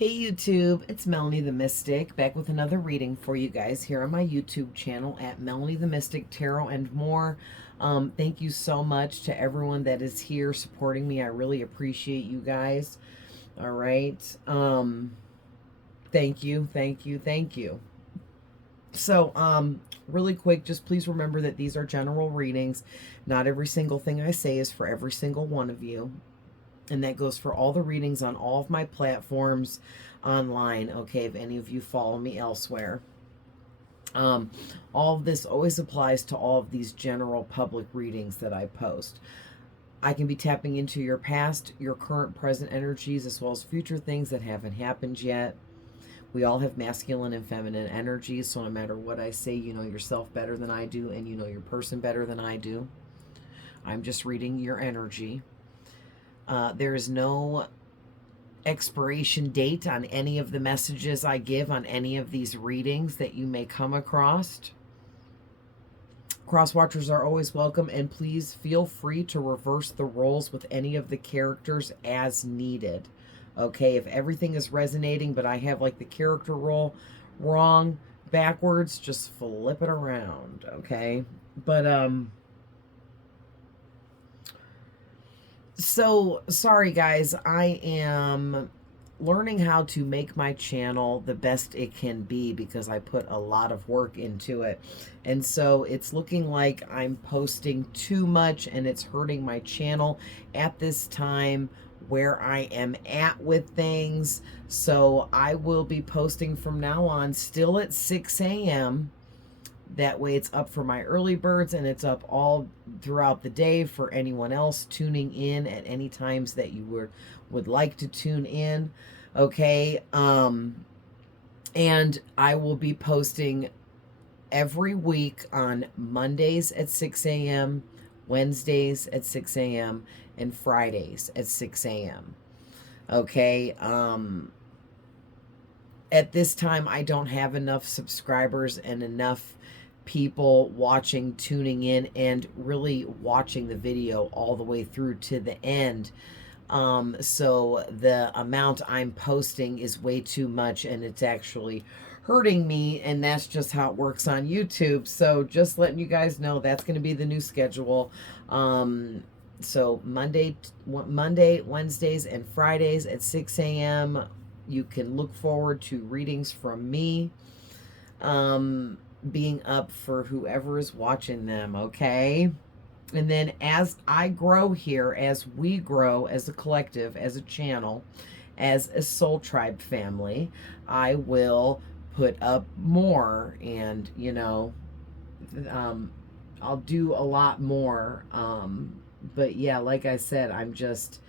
Hey YouTube, it's Melanie the Mystic, back with another reading for you guys here on my YouTube channel at Melanie the Mystic Tarot and more. Thank you so much to everyone that is here supporting me. I really appreciate you guys. All right. Thank you, thank you, thank you. So, really quick, just please remember that these are general readings. Not every single thing I say is for every single one of you. And that goes for all the readings on all of my platforms online, okay, if any of you follow me elsewhere. All of this always applies to all of these general public readings that I post. I can be tapping into your past, your current, present energies, as well as future things that haven't happened yet. We all have masculine and feminine energies, so no matter what I say, you know yourself better than I do, and you know your person better than I do. I'm just reading your energy. There is no expiration date on any of the messages I give on any of these readings that you may come across. Cross watchers are always welcome, and please feel free to reverse the roles with any of the characters as needed. Okay, if everything is resonating, but I have like the character role wrong, backwards, just flip it around, okay? But so sorry guys, I am learning how to make my channel the best it can be because I put a lot of work into it. And so it's looking like I'm posting too much and it's hurting my channel at this time where I am at with things. So I will be posting from now on still at 6 a.m. That way it's up for my early birds and it's up all throughout the day for anyone else tuning in at any times that you would like to tune in. Okay. And I will be posting every week on Mondays at 6 a.m., Wednesdays at 6 a.m., and Fridays at 6 a.m. Okay. At this time, I don't have enough subscribers and enough people watching, tuning in, and really watching the video all the way through to the end. So the amount I'm posting is way too much and it's actually hurting me, and that's just how it works on YouTube. So just letting you guys know that's going to be the new schedule. So Monday, Wednesdays, and Fridays at 6 a.m. You can look forward to readings from me being up for whoever is watching them, okay? And then as I grow here, as we grow as a collective, as a channel, as a Soul Tribe family, I will put up more and, you know, I'll do a lot more. But yeah, like I said, I'm just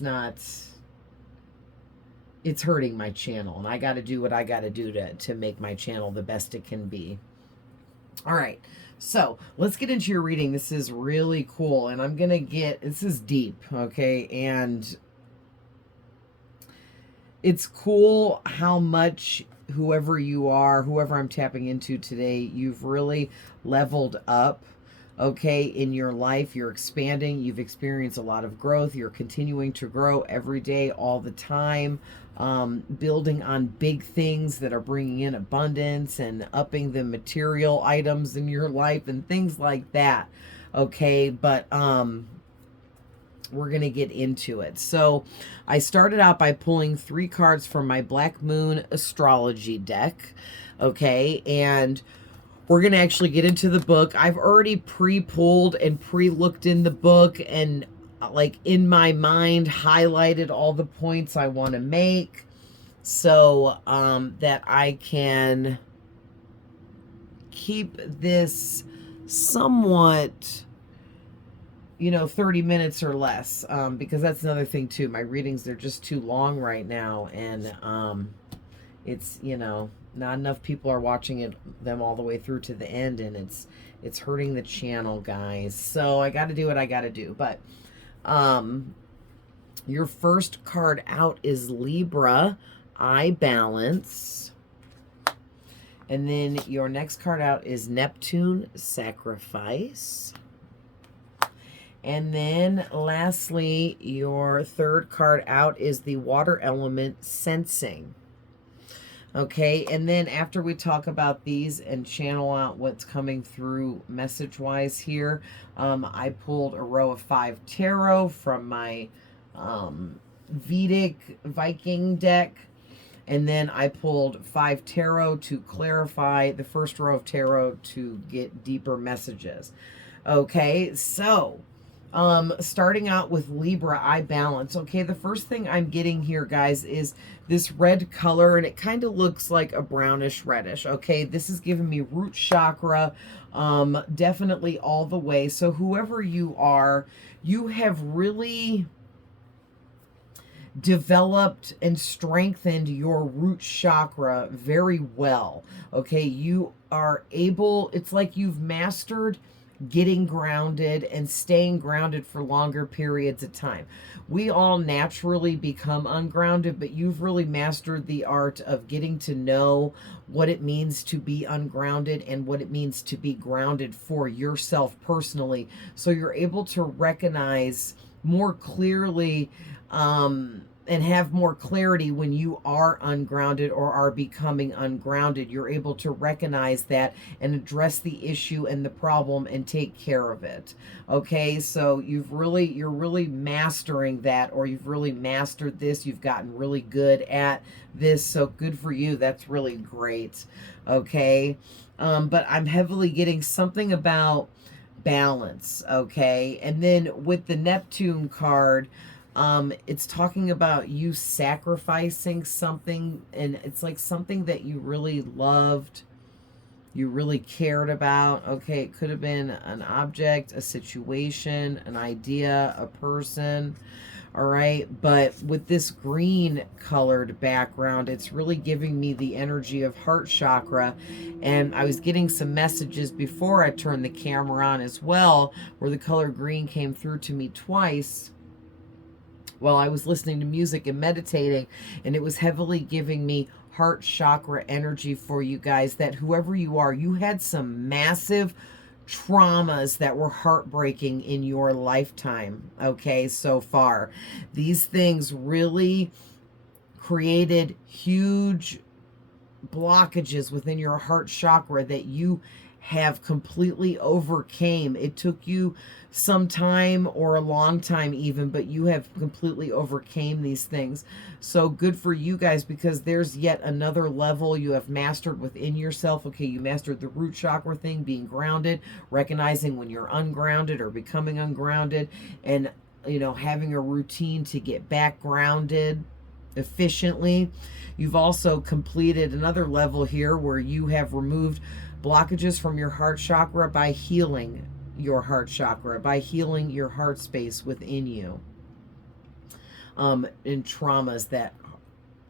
not, it's hurting my channel, and I got to do what I got to do to make my channel the best it can be. All right, so let's get into your reading. This is really cool, and I'm gonna get, this is deep, okay? And it's cool how much whoever you are, whoever I'm tapping into today, you've really leveled up, okay, in your life. You're expanding, you've experienced a lot of growth, you're continuing to grow every day, all the time, building on big things that are bringing in abundance and upping the material items in your life and things like that, okay? But we're going to get into it. So I started out by pulling 3 cards from my Black Moon astrology deck, okay? And we're going to actually get into the book. I've already pre-pulled and pre-looked in the book and like in my mind highlighted all the points I want to make so that I can keep this somewhat, you know, 30 minutes or less, because that's another thing too. My readings, they're just too long right now, and it's, you know, not enough people are watching them all the way through to the end, and it's hurting the channel, guys. So I got to do what I got to do. But your first card out is Libra, I Balance. And then your next card out is Neptune, Sacrifice. And then lastly, your third card out is the water element, sensing. Okay, and then after we talk about these and channel out what's coming through message-wise here, I pulled a row of 5 tarot from my Vedic Viking deck. And then I pulled 5 tarot to clarify the first row of tarot to get deeper messages. Okay, so starting out with Libra, I balance. Okay, the first thing I'm getting here, guys, is this red color, and it kind of looks like a brownish reddish. Okay, this is giving me root chakra, definitely all the way. So whoever you are, you have really developed and strengthened your root chakra very well. Okay, you are able, it's like you've mastered getting grounded and staying grounded for longer periods of time. We all naturally become ungrounded, but you've really mastered the art of getting to know what it means to be ungrounded and what it means to be grounded for yourself personally. So you're able to recognize more clearly and have more clarity when you are ungrounded or are becoming ungrounded. You're able to recognize that and address the issue and the problem and take care of it. Okay, so you're really mastering that, or you've really mastered this. You've gotten really good at this, so good for you. That's really great. Okay, but I'm heavily getting something about balance. Okay, and then with the Neptune card, it's talking about you sacrificing something, and it's like something that you really loved, you really cared about. Okay, it could have been an object, a situation, an idea, a person. All right, but with this green colored background, it's really giving me the energy of heart chakra. And I was getting some messages before I turned the camera on as well, where the color green came through to me twice while I was listening to music and meditating, and it was heavily giving me heart chakra energy for you guys, that whoever you are, you had some massive traumas that were heartbreaking in your lifetime, okay, so far. These things really created huge blockages within your heart chakra that you have completely overcame. It took you some time or a long time even, but you have completely overcame these things. So good for you guys, because there's yet another level you have mastered within yourself. Okay, you mastered the root chakra thing, being grounded, recognizing when you're ungrounded or becoming ungrounded, and having a routine to get back grounded efficiently. You've also completed another level here where you have removed blockages from your heart chakra by healing your heart chakra, by healing your heart space within you, in traumas that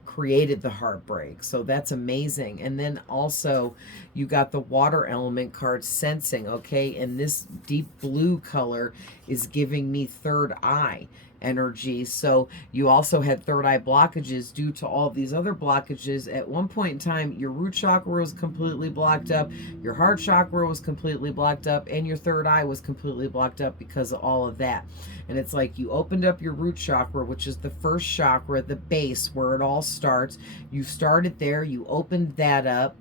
created the heartbreak. So that's amazing. And then also you got the water element card, sensing. Okay, and this deep blue color is giving me third eye energy. So you also had third eye blockages due to all these other blockages. At one point in time, your root chakra was completely blocked up, your heart chakra was completely blocked up, and your third eye was completely blocked up because of all of that. And it's like you opened up your root chakra, which is the first chakra, the base where it all starts. You started there, you opened that up.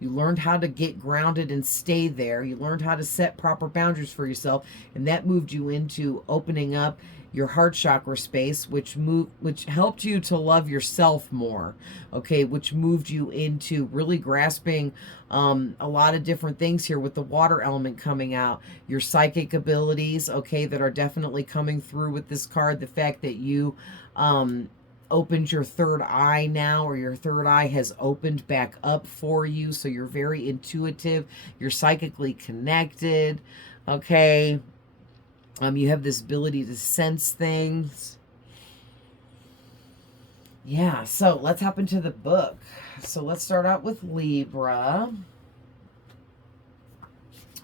You learned how to get grounded and stay there. You learned how to set proper boundaries for yourself, and that moved you into opening up your heart chakra space, which helped you to love yourself more. Okay, which moved you into really grasping a lot of different things here with the water element coming out. Your psychic abilities, okay, that are definitely coming through with this card. The fact that you opened your third eye now, or your third eye has opened back up for you, so you're very intuitive, you're psychically connected. Okay, you have this ability to sense things. Yeah, so let's hop into the book. So let's start out with Libra.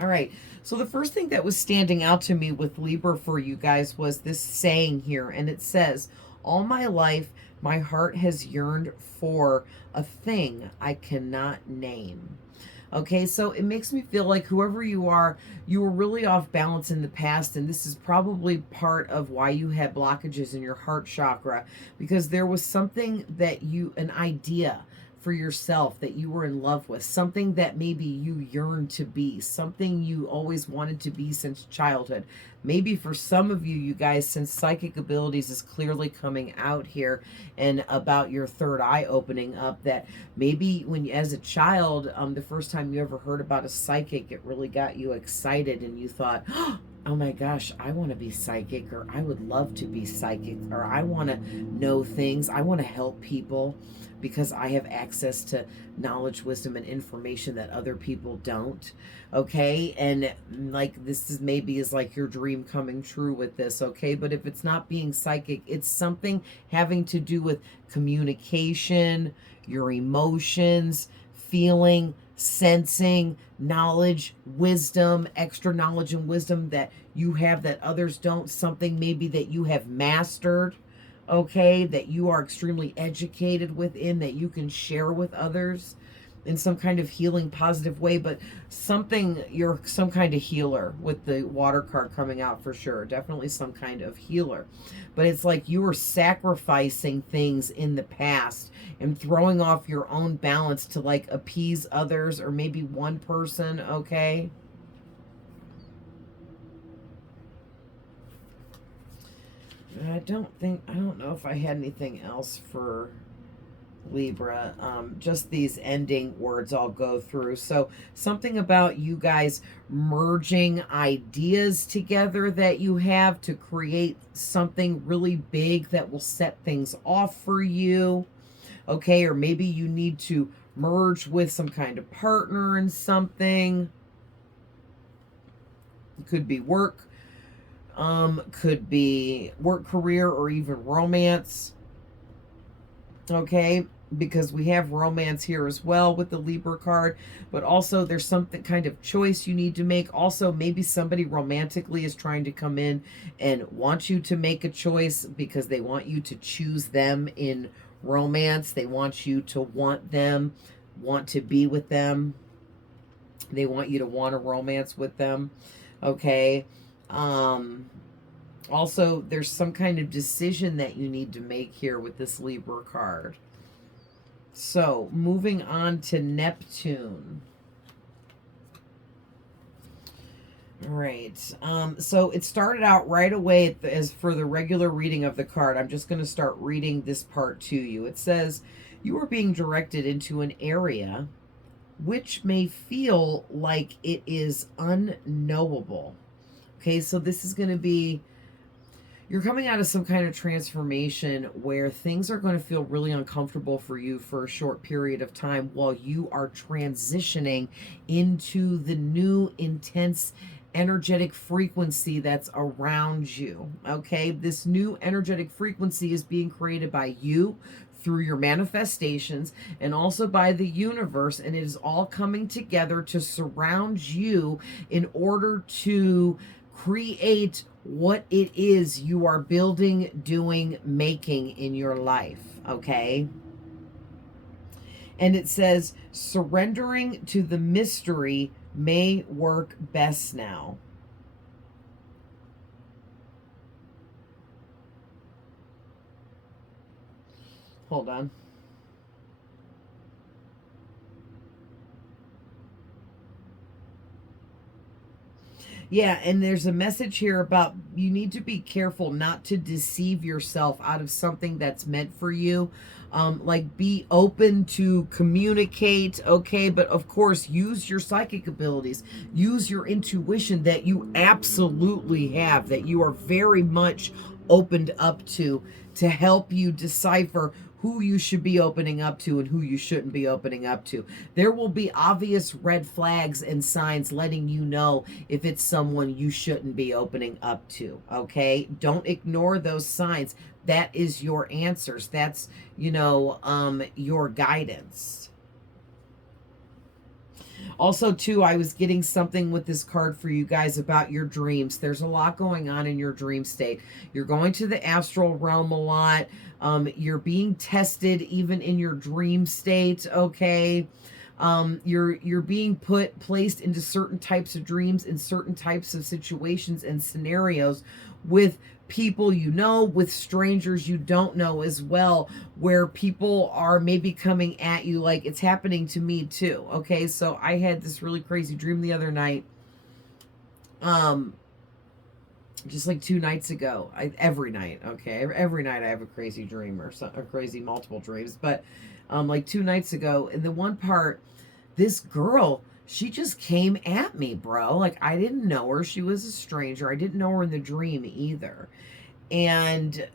All right, so the first thing that was standing out to me with Libra for you guys was this saying here, and it says, "All my life, my heart has yearned for a thing I cannot name." Okay, so it makes me feel like whoever you are, you were really off balance in the past, and this is probably part of why you had blockages in your heart chakra, because there was something that an idea for yourself that you were in love with, something that maybe you yearned to be, something you always wanted to be since childhood. Maybe for some of you, you guys, since psychic abilities is clearly coming out here and about your third eye opening up, that maybe when you, as a child, the first time you ever heard about a psychic, it really got you excited and you thought, oh my gosh, I want to be psychic, or I would love to be psychic, or I want to know things, I want to help people because I have access to knowledge, wisdom, and information that other people don't. Okay, and like this is maybe is like your dream coming true with this. Okay, but if it's not being psychic, it's something having to do with communication, your emotions, feeling, sensing, knowledge, wisdom, extra knowledge and wisdom that you have that others don't, something maybe that you have mastered, okay, that you are extremely educated within, that you can share with others in some kind of healing positive way. But something, you're some kind of healer with the water card coming out for sure, definitely some kind of healer. But it's like you were sacrificing things in the past and throwing off your own balance to like appease others or maybe one person. Okay, I don't know if I had anything else for Libra. Just these ending words I'll go through. So something about you guys merging ideas together that you have to create something really big that will set things off for you. Okay, or maybe you need to merge with some kind of partner in something. It could be work, could be work, career, or even romance. Okay, because we have romance here as well with the Libra card, but also there's something kind of choice you need to make. Also, maybe somebody romantically is trying to come in and want you to make a choice because they want you to choose them in romance. They want you to want them, want to be with them. They want you to want a romance with them. Okay. Also, there's some kind of decision that you need to make here with this Libra card. So, moving on to Neptune. All right. So it started out right away as for the regular reading of the card. I'm just going to start reading this part to you. It says, you are being directed into an area which may feel like it is unknowable. Okay, so this is going to be, you're coming out of some kind of transformation where things are going to feel really uncomfortable for you for a short period of time while you are transitioning into the new intense energetic frequency that's around you. Okay, this new energetic frequency is being created by you through your manifestations and also by the universe, and it is all coming together to surround you in order to create what it is you are building, doing, making in your life. Okay, and it says surrendering to the mystery may work best now. Hold on. Yeah, and there's a message here about you need to be careful not to deceive yourself out of something that's meant for you. Like be open to communicate, okay? But of course, use your psychic abilities. Use your intuition that you absolutely have, that you are very much opened up to help you decipher who you should be opening up to and who you shouldn't be opening up to. There will be obvious red flags and signs letting you know if it's someone you shouldn't be opening up to, okay? Don't ignore those signs. That is your answers. That's, your guidance. Also, too, I was getting something with this card for you guys about your dreams. There's a lot going on in your dream state. You're going to the astral realm a lot. You're being tested even in your dream state, okay? You're being placed into certain types of dreams in certain types of situations and scenarios with people you know, with strangers you don't know as well, where people are maybe coming at you. Like, it's happening to me too. Okay, so I had this really crazy dream the other night. Just like 2 nights ago. Every night, okay, every night I have a crazy dream or a crazy multiple dreams, but like 2 nights ago, in the one part, this girl, she just came at me, bro. Like, I didn't know her. She was a stranger. I didn't know her in the dream either. And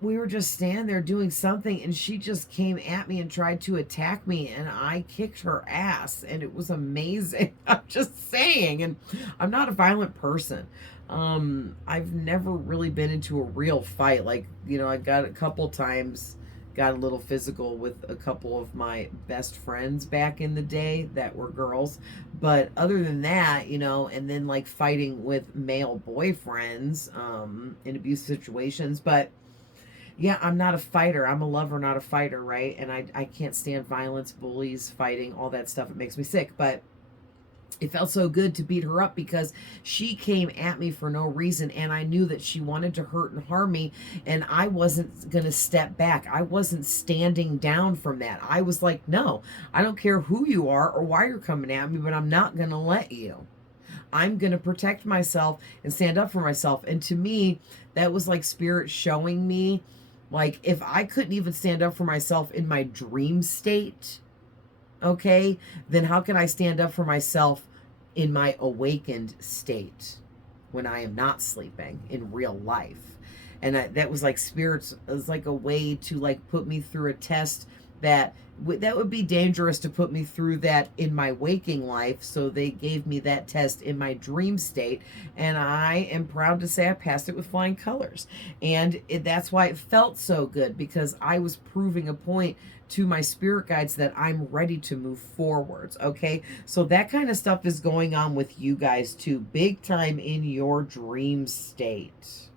we were just standing there doing something, and she just came at me and tried to attack me, and I kicked her ass, and it was amazing. I'm just saying. And I'm not a violent person. I've never really been into a real fight. Like, I got a couple times, got a little physical with a couple of my best friends back in the day that were girls. But other than that, and then like fighting with male boyfriends in abusive situations. But yeah, I'm not a fighter. I'm a lover, not a fighter, right? And I can't stand violence, bullies, fighting, all that stuff. It makes me sick. But it felt so good to beat her up because she came at me for no reason, and I knew that she wanted to hurt and harm me, and I wasn't going to step back. I wasn't standing down from that. I was like, no, I don't care who you are or why you're coming at me, but I'm not going to let you. I'm going to protect myself and stand up for myself. And to me, that was like spirit showing me, like, if I couldn't even stand up for myself in my dream state, okay, then how can I stand up for myself in my awakened state when I am not sleeping in real life? And that was like spirits, it was like a way to like put me through a test that would be dangerous to put me through that in my waking life. So they gave me that test in my dream state, and I am proud to say I passed it with flying colors. And that's why it felt so good, because I was proving a point to my spirit guides that I'm ready to move forwards. Okay, so that kind of stuff is going on with you guys too, big time in your dream state.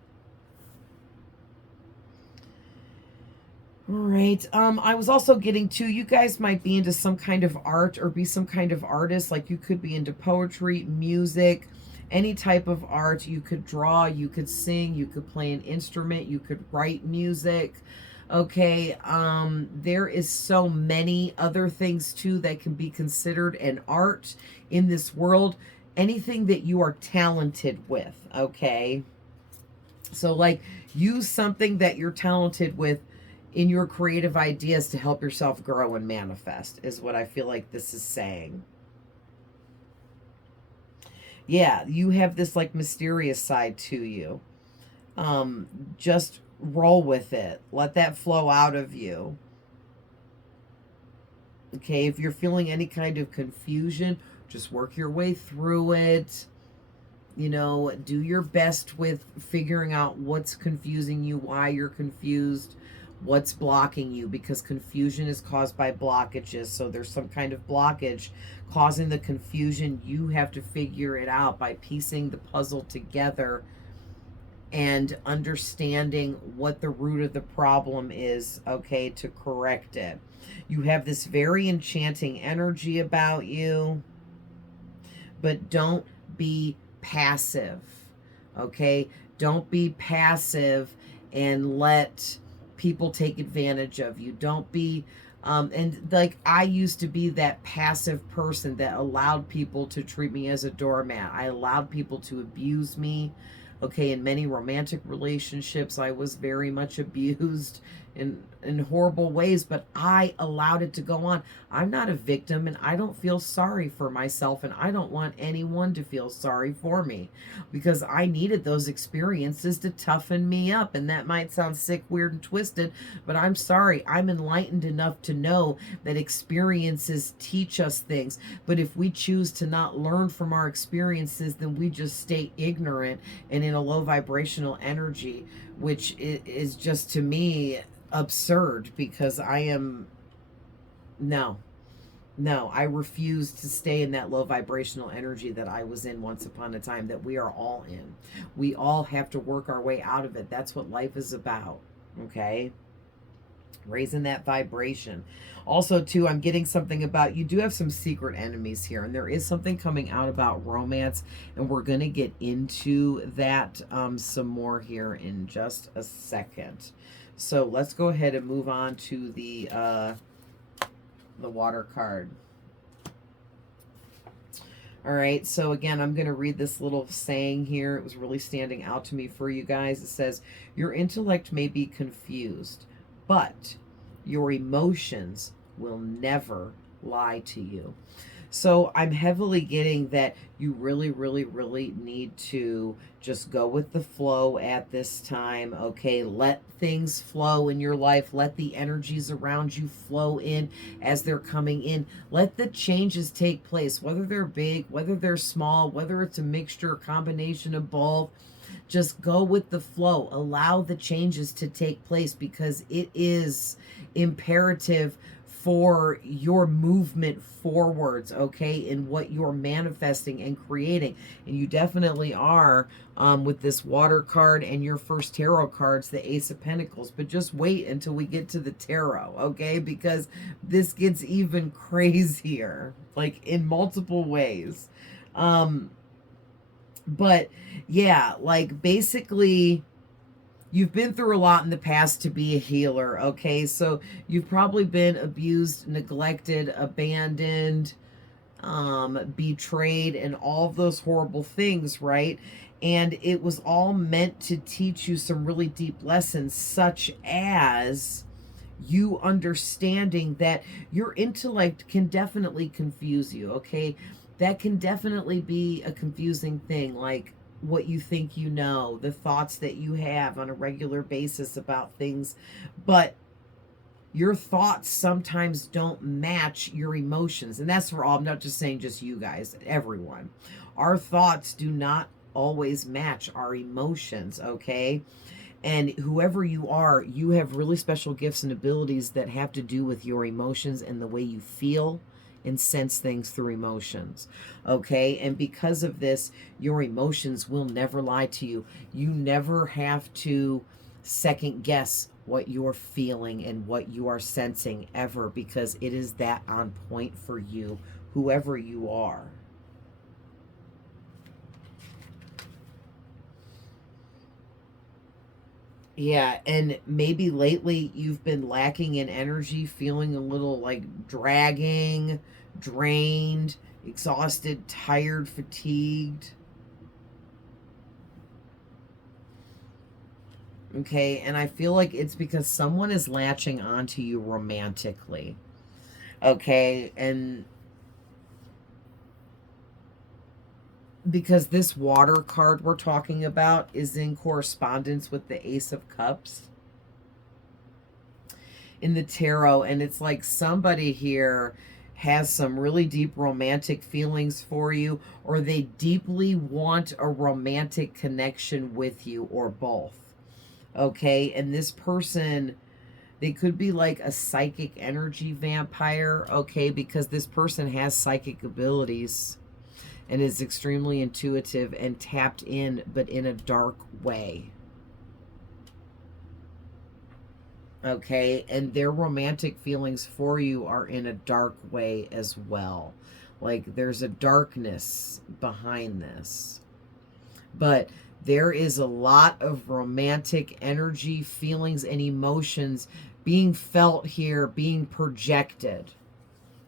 All right. I was also getting to, you guys might be into some kind of art or be some kind of artist. Like, you could be into poetry, music, any type of art. You could draw, you could sing, you could play an instrument, you could write music. Okay. There is so many other things too that can be considered an art in this world. Anything that you are talented with. Okay. So like, use something that you're talented with in your creative ideas to help yourself grow and manifest, is what I feel like this is saying. Yeah, you have this like mysterious side to you. Just roll with it. Let that flow out of you. Okay, if you're feeling any kind of confusion, just work your way through it. Do your best with figuring out what's confusing you, why you're confused, what's blocking you, because confusion is caused by blockages. So there's some kind of blockage causing the confusion. You have to figure it out by piecing the puzzle together and understanding what the root of the problem is, okay, to correct it. You have this very enchanting energy about you, but don't be passive, okay? Don't be passive and let people take advantage of you. Don't be and like, I used to be that passive person that allowed people to treat me as a doormat. I allowed people to abuse me. Okay, in many romantic relationships, I was very much abused in horrible ways, but I allowed it to go on. I'm not a victim, and I don't feel sorry for myself, and I don't want anyone to feel sorry for me, because I needed those experiences to toughen me up. And that might sound sick, weird, and twisted, but I'm sorry. I'm enlightened enough to know that experiences teach us things. But if we choose to not learn from our experiences, then we just stay ignorant and in a low vibrational energy, which is just, to me, absurd, because I refuse to stay in that low vibrational energy that I was in once upon a time, that we are all in. We all have to work our way out of it. That's what life is about. Okay. raising that vibration. Also, too, I'm getting something about you do have some secret enemies here, and there is something coming out about romance, and we're going to get into that some more here in just a second. So let's go ahead and move on to the water card. All right, so again, I'm going to read this little saying here. It was really standing out to me for you guys. It says, your intellect may be confused, but your emotions will never lie to you. So I'm heavily getting that you really, really, really need to just go with the flow at this time, okay? Let things flow in your life. Let the energies around you flow in as they're coming in. Let the changes take place, whether they're big, whether they're small, whether it's a mixture, a combination of both. Just go with the flow. Allow the changes to take place because it is imperative for your movement forwards, okay, in what you're manifesting and creating. And you definitely are with this water card and your first tarot cards, the Ace of Pentacles. But just wait until we get to the tarot, okay, because this gets even crazier, like in multiple ways. But yeah, like basically you've been through a lot in the past to be a healer, okay? So you've probably been abused, neglected, abandoned, betrayed, and all of those horrible things, right? And it was all meant to teach you some really deep lessons, such as you understanding that your intellect can definitely confuse you, okay? That can definitely be a confusing thing, like what you think you know, the thoughts that you have on a regular basis about things, but your thoughts sometimes don't match your emotions. And that's for all, I'm not just saying just you guys, everyone. Our thoughts do not always match our emotions, okay? And whoever you are, you have really special gifts and abilities that have to do with your emotions and the way you feel and sense things through emotions, okay? And because of this, your emotions will never lie to you. You never have to second guess what you're feeling and what you are sensing ever, because it is that on point for you, whoever you are. Yeah, and maybe lately you've been lacking in energy, feeling a little like dragging, drained, exhausted, tired, fatigued. Okay, and I feel like it's because someone is latching onto you romantically. Okay, and because this water card we're talking about is in correspondence with the Ace of Cups in the tarot, and it's like somebody here has some really deep romantic feelings for you, or they deeply want a romantic connection with you, or both. Okay, and this person, they could be like a psychic energy vampire, okay, because this person has psychic abilities and is extremely intuitive and tapped in, but in a dark way. Okay, and their romantic feelings for you are in a dark way as well. Like there's a darkness behind this. But there is a lot of romantic energy, feelings, and emotions being felt here, being projected.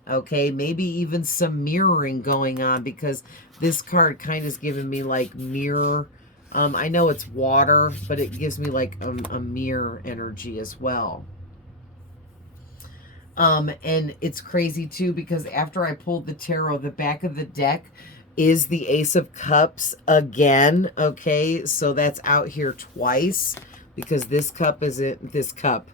Okay, maybe even some mirroring going on, because this card kind of is giving me like mirror. I know it's water, but it gives me like a mirror energy as well. And it's crazy too, because after I pulled the tarot, the back of the deck is the Ace of Cups again. Okay, so that's out here twice, because this cup isn't this cup.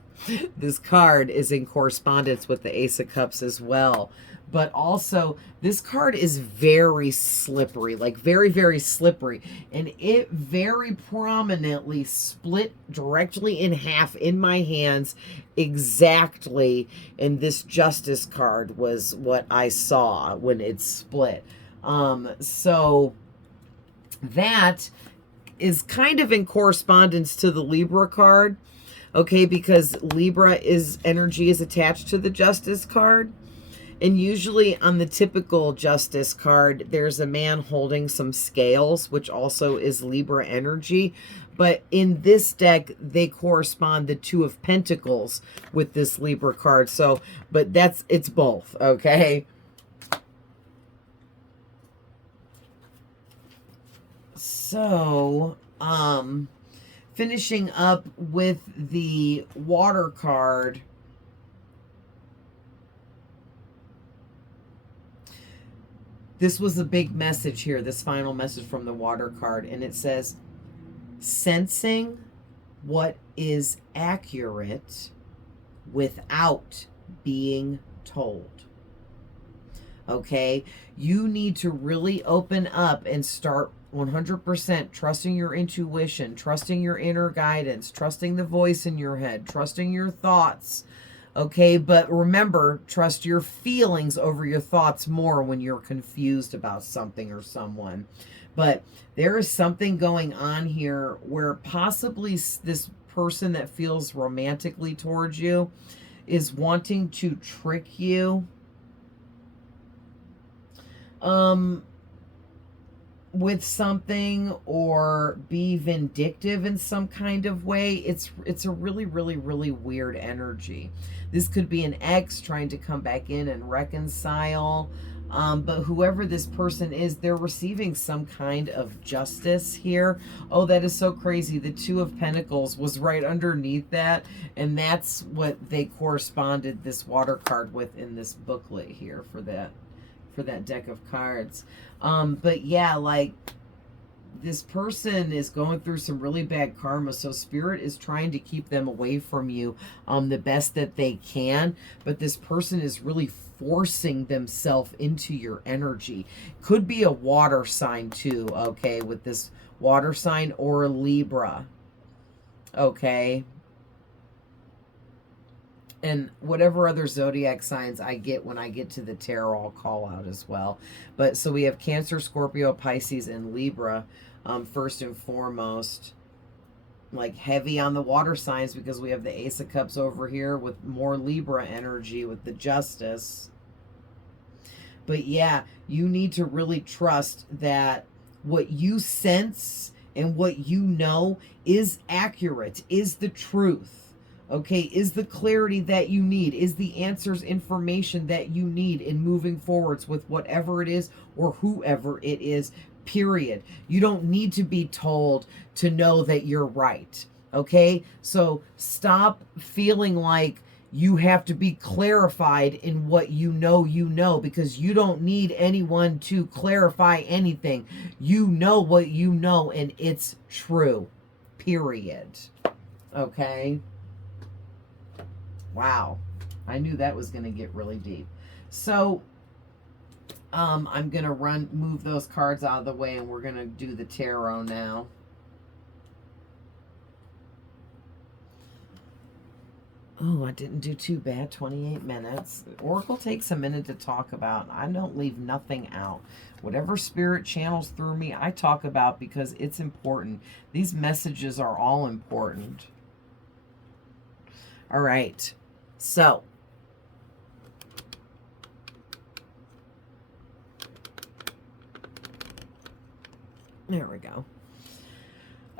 This card is in correspondence with the Ace of Cups as well. But also, this card is very slippery, like very, very slippery. And it very prominently split directly in half in my hands exactly. And this Justice card was what I saw when it split. So that is kind of in correspondence to the Libra card. Okay, because Libra is energy is attached to the Justice card. And usually on the typical Justice card, there's a man holding some scales, which also is Libra energy. But in this deck, they correspond the Two of Pentacles with this Libra card. So, but it's both, okay? So, finishing up with the Water card. This was a big message here, this final message from the Water card. And it says, sensing what is accurate without being told. Okay? You need to really open up and start 100% trusting your intuition, trusting your inner guidance, trusting the voice in your head, trusting your thoughts. Okay, but remember, trust your feelings over your thoughts more when you're confused about something or someone. But there is something going on here where possibly this person that feels romantically towards you is wanting to trick you with something, or be vindictive in some kind of way. It's a really, really, really weird energy. This could be an ex trying to come back in and reconcile. But whoever this person is, they're receiving some kind of justice here. Oh, that is so crazy. The Two of Pentacles was right underneath that. And that's what they corresponded this Water card with in this booklet here for that deck of cards. But yeah, like, this person is going through some really bad karma, so Spirit is trying to keep them away from you the best that they can. But this person is really forcing themselves into your energy. Could be a water sign too, okay, with this water sign, or a Libra, okay? And whatever other zodiac signs I get when I get to the tarot, I'll call out as well. But so we have Cancer, Scorpio, Pisces, and Libra, first and foremost. Like, heavy on the water signs, because we have the Ace of Cups over here with more Libra energy with the Justice. But yeah, you need to really trust that what you sense and what you know is accurate, is the truth. Okay, is the clarity that you need, is the answers, information that you need in moving forwards with whatever it is or whoever it is, period. You don't need to be told to know that you're right, okay? So stop feeling like you have to be clarified in what you know, because you don't need anyone to clarify anything. You know what you know, and it's true, period, okay? Wow, I knew that was going to get really deep. So, I'm going to move those cards out of the way, and we're going to do the tarot now. Oh, I didn't do too bad, 28 minutes. Oracle takes a minute to talk about. I don't leave nothing out. Whatever Spirit channels through me, I talk about, because it's important. These messages are all important. All right. So, there we go.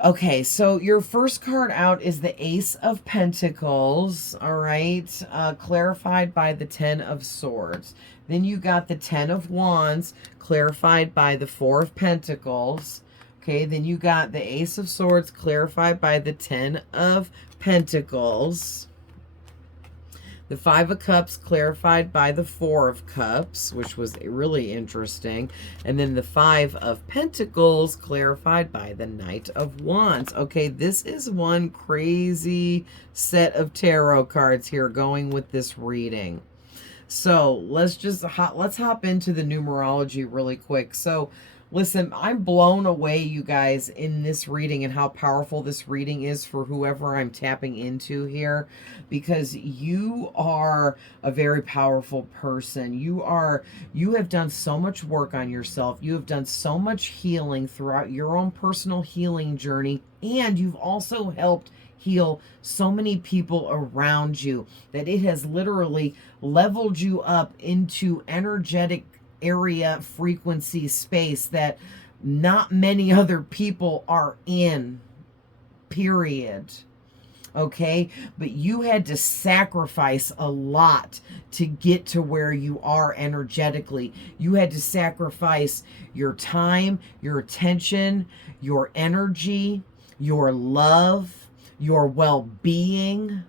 Okay, so your first card out is the Ace of Pentacles, all right, clarified by the Ten of Swords. Then you got the Ten of Wands, clarified by the Four of Pentacles. Okay, then you got the Ace of Swords, clarified by the Ten of Pentacles. The Five of Cups, clarified by the Four of Cups, which was really interesting. And then the Five of Pentacles, clarified by the Knight of Wands. Okay, this is one crazy set of tarot cards here going with this reading. So let's hop into the numerology really quick. So listen, I'm blown away, you guys, in this reading and how powerful this reading is for whoever I'm tapping into here, because you are a very powerful person. You have done so much work on yourself. You have done so much healing throughout your own personal healing journey, and you've also helped heal so many people around you that it has literally leveled you up into energetic area, frequency, space that not many other people are in, period. Okay, but you had to sacrifice a lot to get to where you are energetically. You had to sacrifice your time, your attention, your energy, your love, your well-being.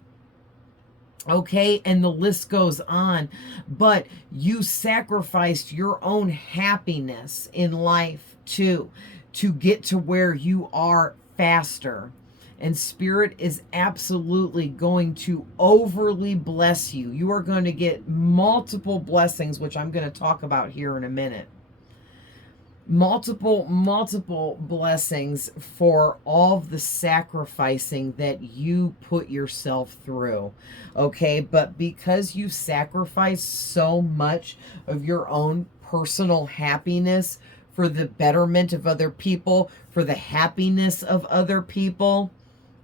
Okay, and the list goes on. But you sacrificed your own happiness in life too to get to where you are faster. And Spirit is absolutely going to overly bless you. You are going to get multiple blessings, which I'm going to talk about here in a minute. Multiple blessings for all of the sacrificing that you put yourself through. Okay, but because you sacrificed so much of your own personal happiness for the betterment of other people, for the happiness of other people,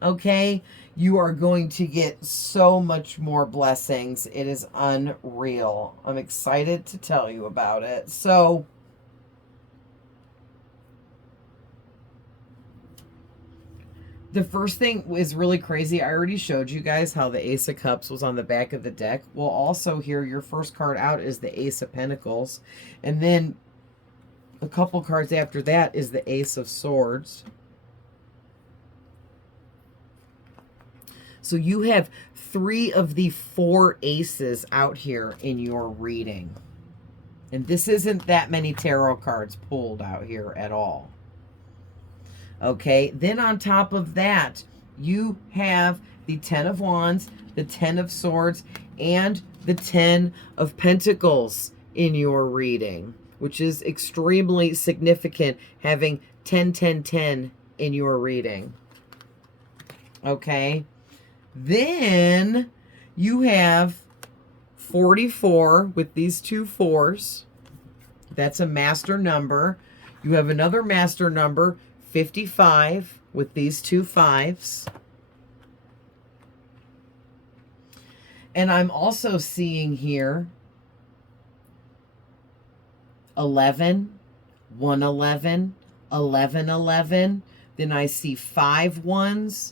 okay, you are going to get so much more blessings. It is unreal. I'm excited to tell you about it. So the first thing is really crazy. I already showed you guys how the Ace of Cups was on the back of the deck. Well, also here, your first card out is the Ace of Pentacles. And then a couple cards after that is the Ace of Swords. So you have 3 of the 4 aces out here in your reading. And this isn't that many tarot cards pulled out here at all. Okay, then on top of that, you have the 10 of Wands, the 10 of Swords, and the 10 of Pentacles in your reading, which is extremely significant, having 10, 10, 10 in your reading. Okay. Then you have 44 with these 2 4s. That's a master number. You have another master number, 55, with these 2 5s. And I'm also seeing here 11, 111, 11, 11. Then I see 5 1s.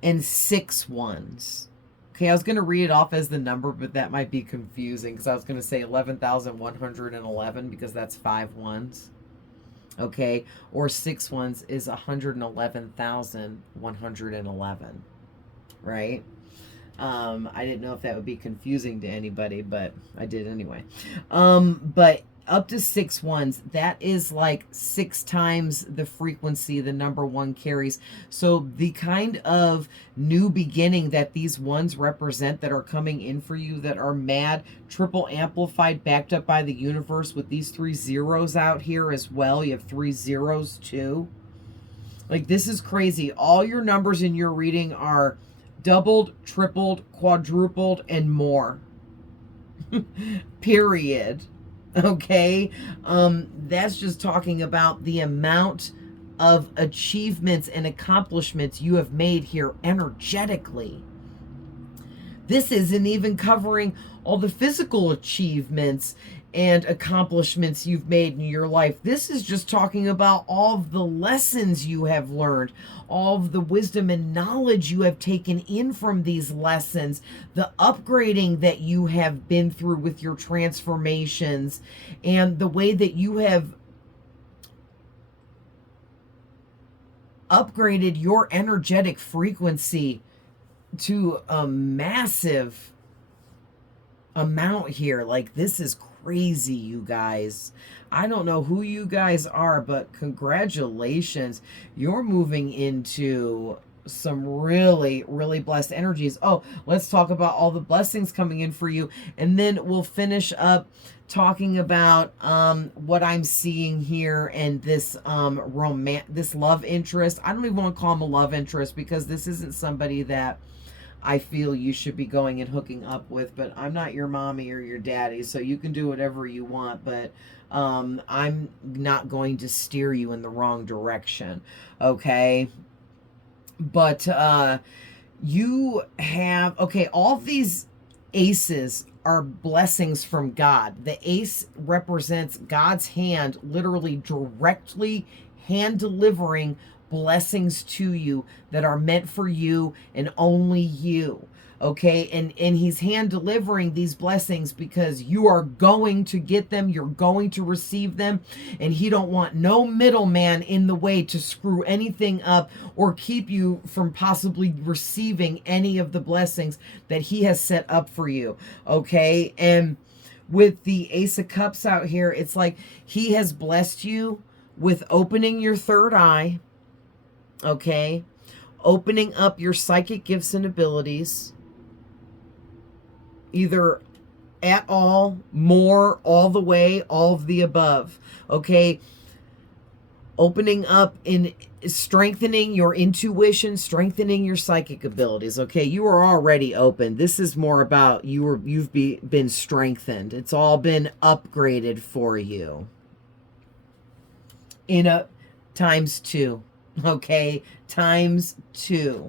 And 6 1s. Okay, I was going to read it off as the number, but that might be confusing because I was going to say 11,111 because that's 5 1s. Okay, or 6 1s is 111,111. Right? I didn't know if that would be confusing to anybody, but I did anyway. But up to 6 1s, that is like 6 times the frequency the number 1 carries. So the kind of new beginning that these 1s represent that are coming in for you, that are mad, triple amplified, backed up by the universe with these 3 zeros out here as well. You have 3 zeros too. Like, this is crazy. All your numbers in your reading are doubled, tripled, quadrupled, and more. Period. Okay, that's just talking about the amount of achievements and accomplishments you have made here energetically. This isn't even covering all the physical achievements and accomplishments you've made in your life. This is just talking about all of the lessons you have learned, all of the wisdom and knowledge you have taken in from these lessons, the upgrading that you have been through with your transformations, and the way that you have upgraded your energetic frequency to a massive amount here. Like, this is crazy, you guys. I don't know who you guys are, but congratulations. You're moving into some really, really blessed energies. Oh, let's talk about all the blessings coming in for you. And then we'll finish up talking about what I'm seeing here and this this love interest. I don't even want to call him a love interest because this isn't somebody that I feel you should be going and hooking up with, but I'm not your mommy or your daddy, so you can do whatever you want, but I'm not going to steer you in the wrong direction, okay? But you have, okay, all these aces are blessings from God. The ace represents God's hand literally directly hand delivering blessings to you that are meant for you and only you. Okay, and he's hand delivering these blessings because you are going to get them, you're going to receive them, and he don't want no middleman in the way to screw anything up or keep you from possibly receiving any of the blessings that he has set up for you. Okay, and with the Ace of Cups out here, it's like he has blessed you with opening your third eye. Okay, opening up your psychic gifts and abilities, either at all, more, all the way, all of the above. Okay, opening up in strengthening your intuition, strengthening your psychic abilities. Okay, you are already open. This is more about you've been strengthened. It's all been upgraded for you in a times 2. Okay, times 2.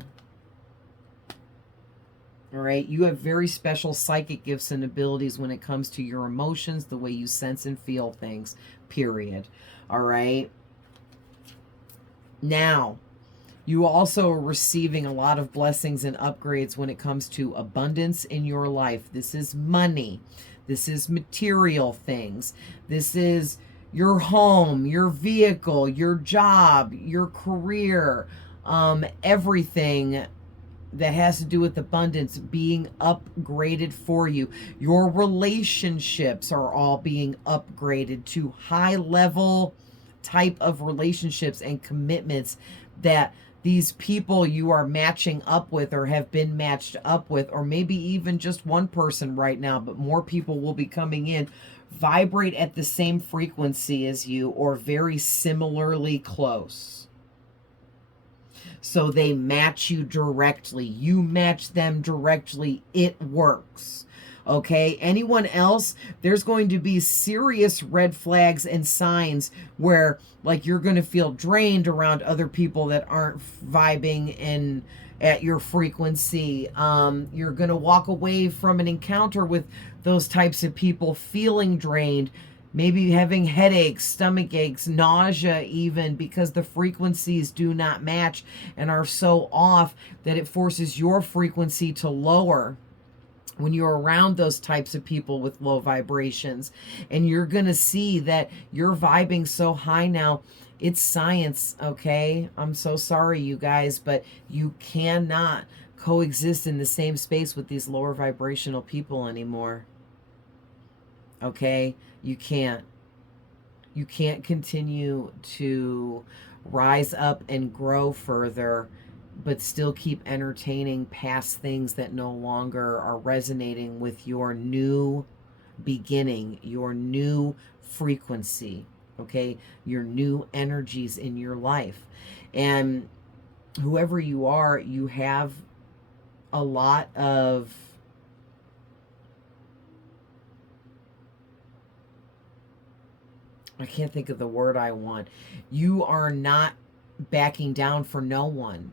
All right, you have very special psychic gifts and abilities when it comes to your emotions, the way you sense and feel things, period. All right. Now, you also are receiving a lot of blessings and upgrades when it comes to abundance in your life. This is money. This is material things. This is your home, your vehicle, your job, your career, everything that has to do with abundance being upgraded for you. Your relationships are all being upgraded to high level type of relationships and commitments that these people you are matching up with or have been matched up with, or maybe even just one person right now, but more people will be coming in, vibrate at the same frequency as you or very similarly close. So they match you directly. You match them directly. It works. Okay, anyone else, there's going to be serious red flags and signs where like you're going to feel drained around other people that aren't vibing in at your frequency. You're going to walk away from an encounter with those types of people feeling drained, maybe having headaches, stomach aches, nausea even, because the frequencies do not match and are so off that it forces your frequency to lower when you're around those types of people with low vibrations. And you're going to see that you're vibing so high now. It's science, okay? I'm so sorry, you guys, but you cannot coexist in the same space with these lower vibrational people anymore. Okay? You can't. You can't continue to rise up and grow further, but still keep entertaining past things that no longer are resonating with your new beginning, your new frequency, okay? Your new energies in your life. And whoever you are, you have a lot of I can't think of the word I want. You are not backing down for no one.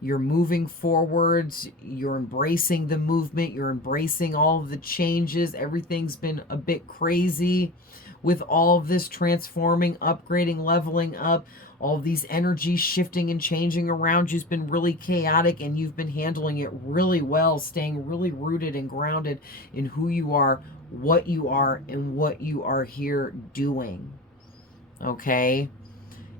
You're moving forwards. You're embracing the movement. You're embracing all of the changes. Everything's been a bit crazy with all of this transforming, upgrading, leveling up. All of these energies shifting and changing around you has been really chaotic, and you've been handling it really well, staying really rooted and grounded in who you are, and what you are here doing. Okay?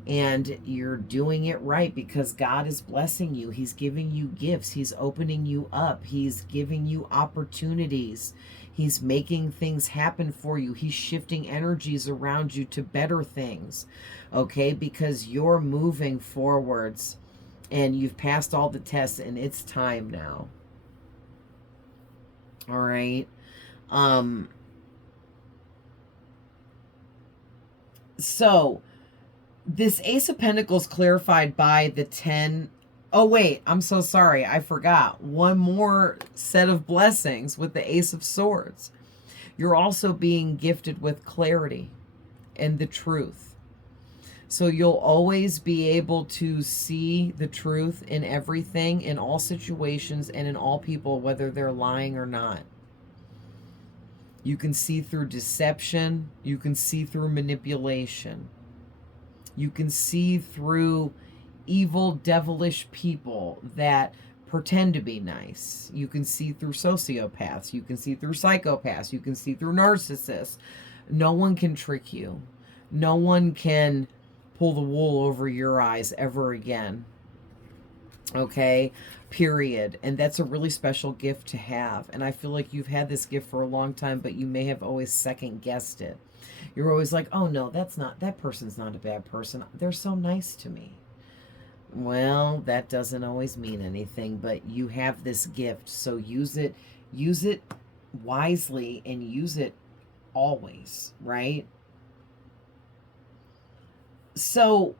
And you're doing it right because God is blessing you. He's giving you gifts. He's opening you up. He's giving you opportunities. He's making things happen for you. He's shifting energies around you to better things. Okay? Because you're moving forwards and you've passed all the tests and it's time now. All right? So this Ace of Pentacles clarified by the 10. Oh, wait, I'm so sorry. I forgot. One more set of blessings with the Ace of Swords. You're also being gifted with clarity and the truth. So you'll always be able to see the truth in everything, in all situations, and in all people, whether they're lying or not. You can see through deception. You can see through manipulation. You can see through evil, devilish people that pretend to be nice. You can see through sociopaths. You can see through psychopaths. You can see through narcissists. No one can trick you. No one can pull the wool over your eyes ever again. Okay, period. And that's a really special gift to have. And I feel like you've had this gift for a long time, but you may have always second guessed it. You're always like, oh no, that person's not a bad person. They're so nice to me. Well, that doesn't always mean anything, but you have this gift. So use it wisely, and use it always, right? So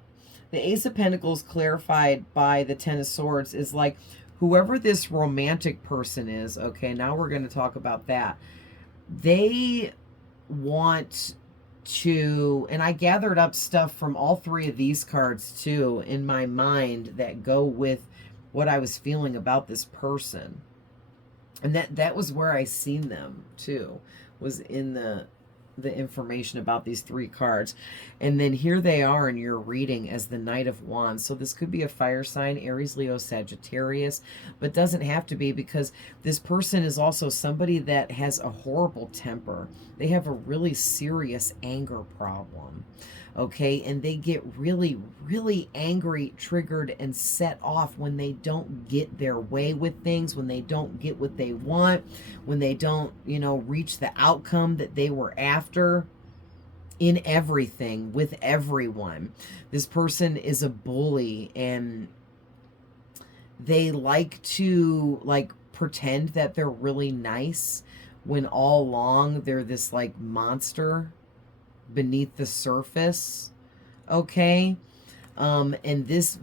the Ace of Pentacles clarified by the Ten of Swords is like, whoever this romantic person is, okay, now we're going to talk about that. They want to, and I gathered up stuff from all three of these cards too in my mind that go with what I was feeling about this person. And that was where I seen them too, was in the information about these three cards. And then here they are in your reading as the Knight of Wands. So this could be a fire sign, Aries, Leo, Sagittarius, but doesn't have to be, because this person is also somebody that has a horrible temper. They have a really serious anger problem. Okay, and they get really, really angry, triggered, and set off when they don't get their way with things, when they don't get what they want, when they don't, reach the outcome that they were after in everything, with everyone. This person is a bully, and they like to, pretend that they're really nice when all along they're this, monster beneath the surface. Okay, and this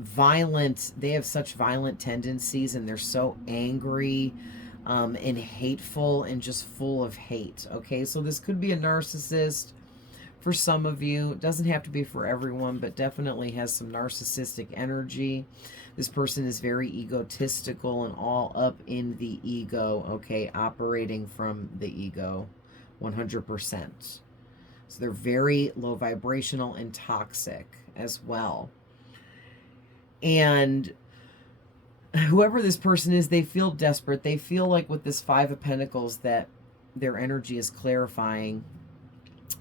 they have such violent tendencies, and they're so angry, and hateful, and just full of hate. Okay, so this could be a narcissist for some of you. It doesn't have to be for everyone, but definitely has some narcissistic energy. This person is very egotistical and all up in the ego. Okay, operating from the ego 100%. So they're very low vibrational and toxic as well. And whoever this person is, they feel desperate. They feel like with this Five of Pentacles that their energy is clarifying,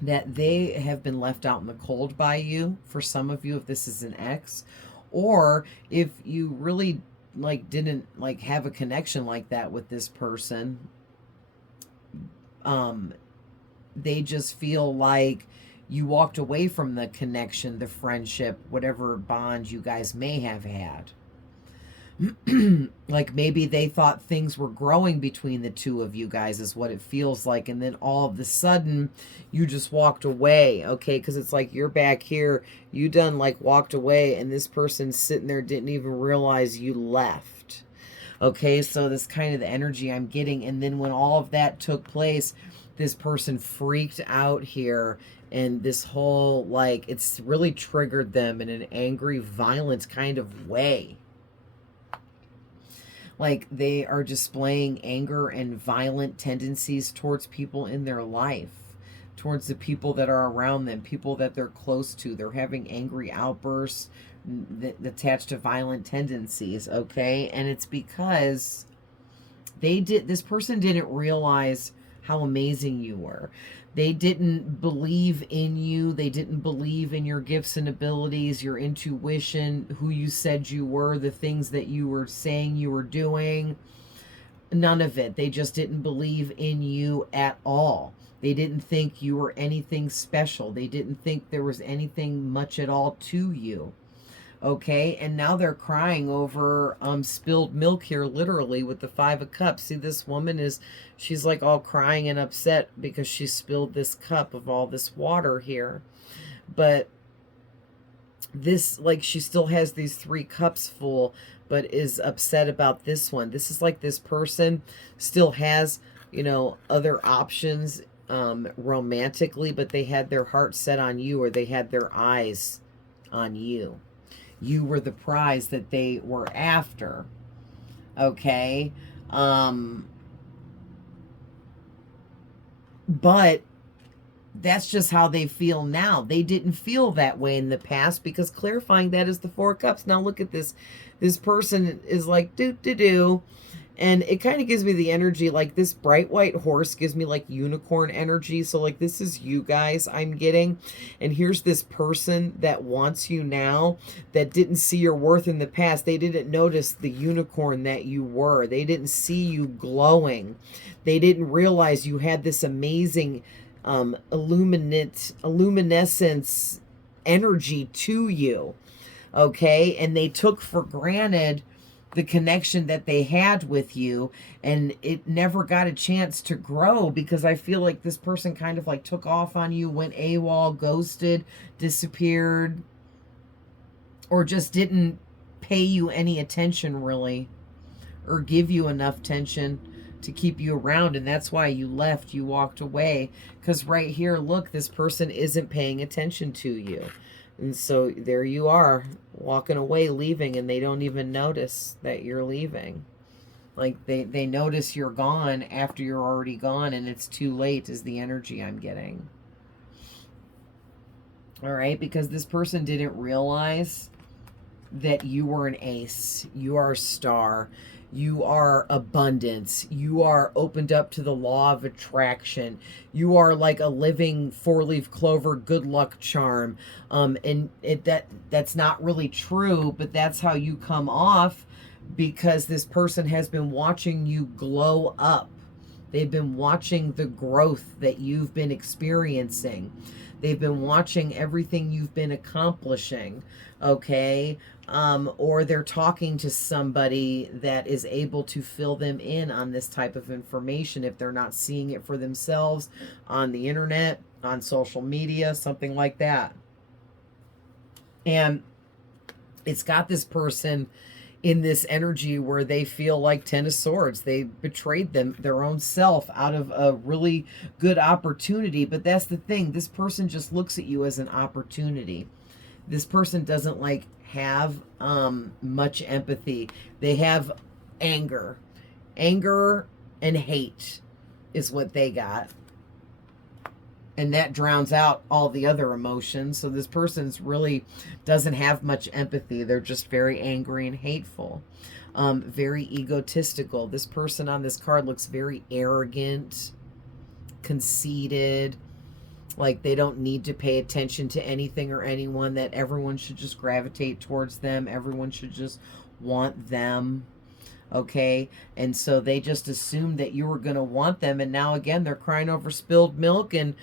that they have been left out in the cold by you. For some of you, if this is an ex, or if you really didn't have a connection like that with this person, they just feel like you walked away from the connection, the friendship, whatever bond you guys may have had. Like maybe they thought things were growing between the two of you guys, is what it feels like. And then all of a sudden you just walked away. Okay, because it's like you're back here, you done walked away, and this person sitting there didn't even realize you left. Okay, so that's kind of the energy I'm getting. And then when all of that took place, this person freaked out here, and this whole, it's really triggered them in an angry, violent kind of way. They are displaying anger and violent tendencies towards people in their life, towards the people that are around them, people that they're close to. They're having angry outbursts attached to violent tendencies, okay? And it's because this person didn't realize how amazing you were. They didn't believe in you. They didn't believe in your gifts and abilities, your intuition, who you said you were, the things that you were saying you were doing. None of it. They just didn't believe in you at all. They didn't think you were anything special. They didn't think there was anything much at all to you. Okay, and now they're crying over spilled milk here, literally, with the Five of Cups. See, this woman she's all crying and upset because she spilled this cup of all this water here. But this, she still has these 3 cups full, but is upset about this one. This is this person still has, other options romantically, but they had their heart set on you, or they had their eyes on you. You were the prize that they were after. Okay? But that's just how they feel now. They didn't feel that way in the past, because clarifying that is the Four of Cups. Now look at this. This person is like, do. And it kind of gives me the energy, like this bright white horse gives me like unicorn energy. So like this is you guys I'm getting. And here's this person that wants you now, that didn't see your worth in the past. They didn't notice the unicorn that you were. They didn't see you glowing. They didn't realize you had this amazing luminescence energy to you. Okay? And they took for granted the connection that they had with you, and it never got a chance to grow, because I feel like this person kind of like took off on you, went AWOL, ghosted, disappeared, or just didn't pay you any attention really, or give you enough attention to keep you around. And that's why you left, you walked away, because right here, look, this person isn't paying attention to you. And so there you are, walking away, leaving, and they don't even notice that you're leaving. Like they notice you're gone after you're already gone, and it's too late is the energy I'm getting. All right, because this person didn't realize that you were an ace. You are a star. You are abundance. You are opened up to the law of attraction. You are like a living four-leaf clover good luck charm. And that's not really true, but that's how you come off, because this person has been watching you glow up. They've been watching the growth that you've been experiencing. They've been watching everything you've been accomplishing, okay? Or they're talking to somebody that is able to fill them in on this type of information if they're not seeing it for themselves on the internet, on social media, something like that. And it's got this person in this energy where they feel like Ten of Swords. They betrayed their own self out of a really good opportunity. But that's the thing. This person just looks at you as an opportunity. This person doesn't like have much empathy. They have anger. Anger and hate is what they got. And that drowns out all the other emotions. So this person's really doesn't have much empathy. They're just very angry and hateful. Very egotistical. This person on this card looks very arrogant, conceited, like they don't need to pay attention to anything or anyone, that everyone should just gravitate towards them. Everyone should just want them. Okay, and so they just assumed that you were going to want them, and now again they're crying over spilled milk, and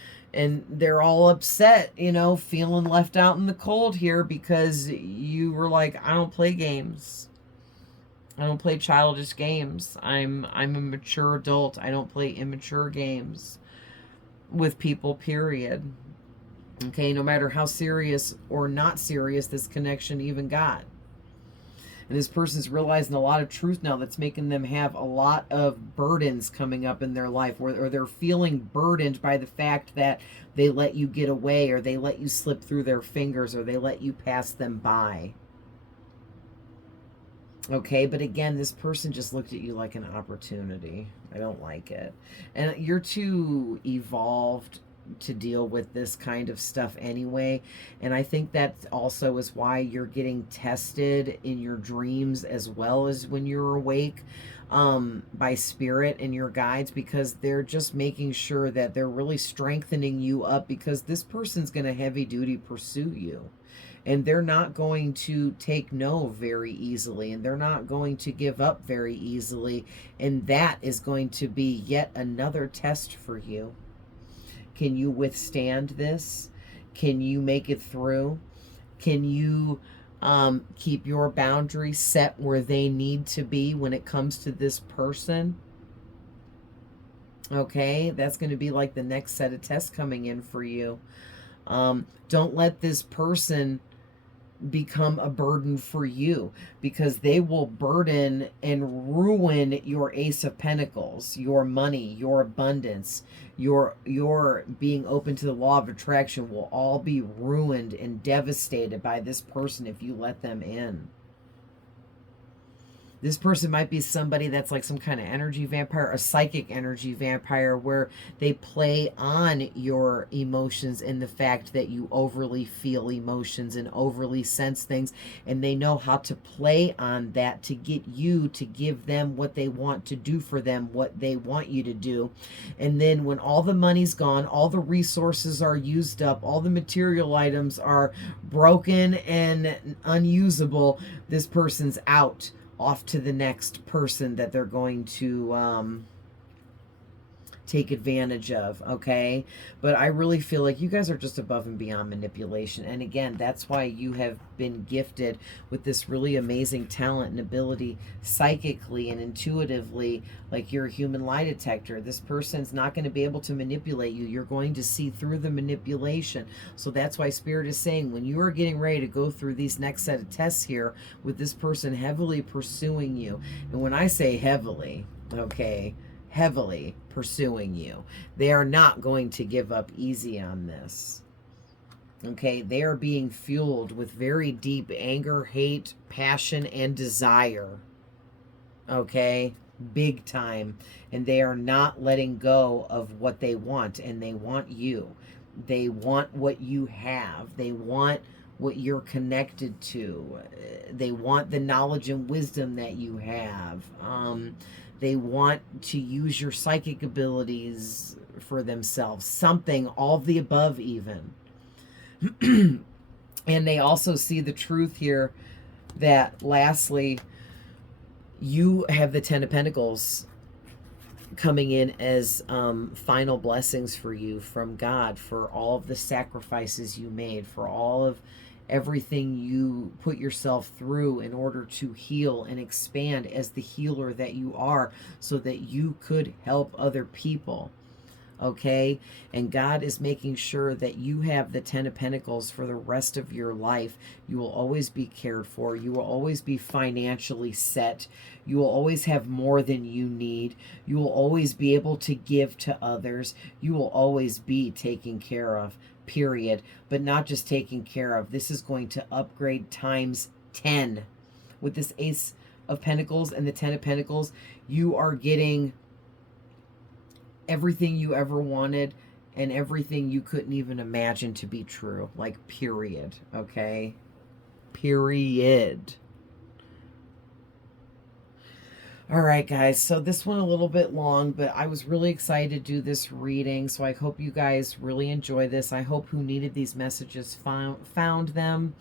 they're all upset, you know, feeling left out in the cold here, because you were like, I don't play games. I don't play childish games. I'm a mature adult. I don't play immature games with people, period. Okay, no matter how serious or not serious this connection even got. And this person's realizing a lot of truth now that's making them have a lot of burdens coming up in their life, or they're feeling burdened by the fact that they let you get away, or they let you slip through their fingers, or they let you pass them by. Okay, but again, this person just looked at you like an opportunity. I don't like it. And you're too evolved to deal with this kind of stuff anyway, and I think that also is why you're getting tested in your dreams as well as when you're awake, by spirit and your guides, because they're just making sure that they're really strengthening you up, because this person's going to heavy duty pursue you, and they're not going to take no very easily, and they're not going to give up very easily, and that is going to be yet another test for you. Can you withstand this? Can you make it through? Can you keep your boundaries set where they need to be when it comes to this person? Okay, that's going to be like the next set of tests coming in for you. Don't let this person become a burden for you, because they will burden and ruin your Ace of Pentacles, your money, your abundance, your being open to the law of attraction will all be ruined and devastated by this person if you let them in. This person might be somebody that's like some kind of energy vampire, a psychic energy vampire, where they play on your emotions and the fact that you overly feel emotions and overly sense things. And they know how to play on that to get you to give them what they want to do for them, what they want you to do. And then when all the money's gone, all the resources are used up, all the material items are broken and unusable, this person's out, off to the next person that they're going to take advantage of, okay? But I really feel like you guys are just above and beyond manipulation. And again, that's why you have been gifted with this really amazing talent and ability psychically and intuitively, like you're a human lie detector. This person's not going to be able to manipulate you. You're going to see through the manipulation. So that's why Spirit is saying when you are getting ready to go through these next set of tests here with this person heavily pursuing you, and when I say heavily, okay, heavily pursuing you, they are not going to give up easy on this. Okay, they are being fueled with very deep anger, hate, passion, and desire. Okay, big time. And they are not letting go of what they want, and they want you. They want what you have. They want what you're connected to. They want the knowledge and wisdom that you have. They want to use your psychic abilities for themselves. Something, all of the above even. And they also see the truth here that lastly, you have the Ten of Pentacles coming in as final blessings for you from God, for all of the sacrifices you made, for all of everything you put yourself through in order to heal and expand as the healer that you are, so that you could help other people. Okay, and God is making sure that you have the Ten of Pentacles for the rest of your life. You will always be cared for. You will always be financially set. You will always have more than you need. You will always be able to give to others. You will always be taken care of, period. But not just taken care of. This is going to upgrade times 10. With this Ace of Pentacles and the Ten of Pentacles, you are getting everything you ever wanted and everything you couldn't even imagine to be true. Like, period. Okay? Period. All right, guys. So this one a little bit long, but I was really excited to do this reading. So I hope you guys really enjoy this. I hope who needed these messages found them.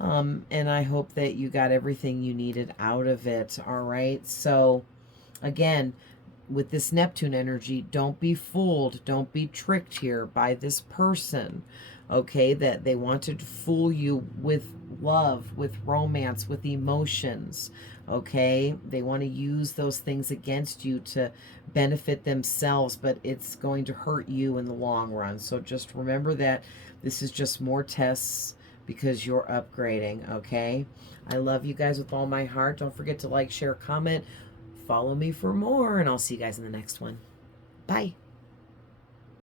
And I hope that you got everything you needed out of it. All right. So again, with this Neptune energy, don't be fooled, don't be tricked here by this person, okay, that they wanted to fool you with love, with romance, with emotions, okay? They want to use those things against you to benefit themselves, but it's going to hurt you in the long run. So just remember that this is just more tests because you're upgrading, okay? I love you guys with all my heart. Don't forget to like, share, comment. Follow me for more, and I'll see you guys in the next one. Bye.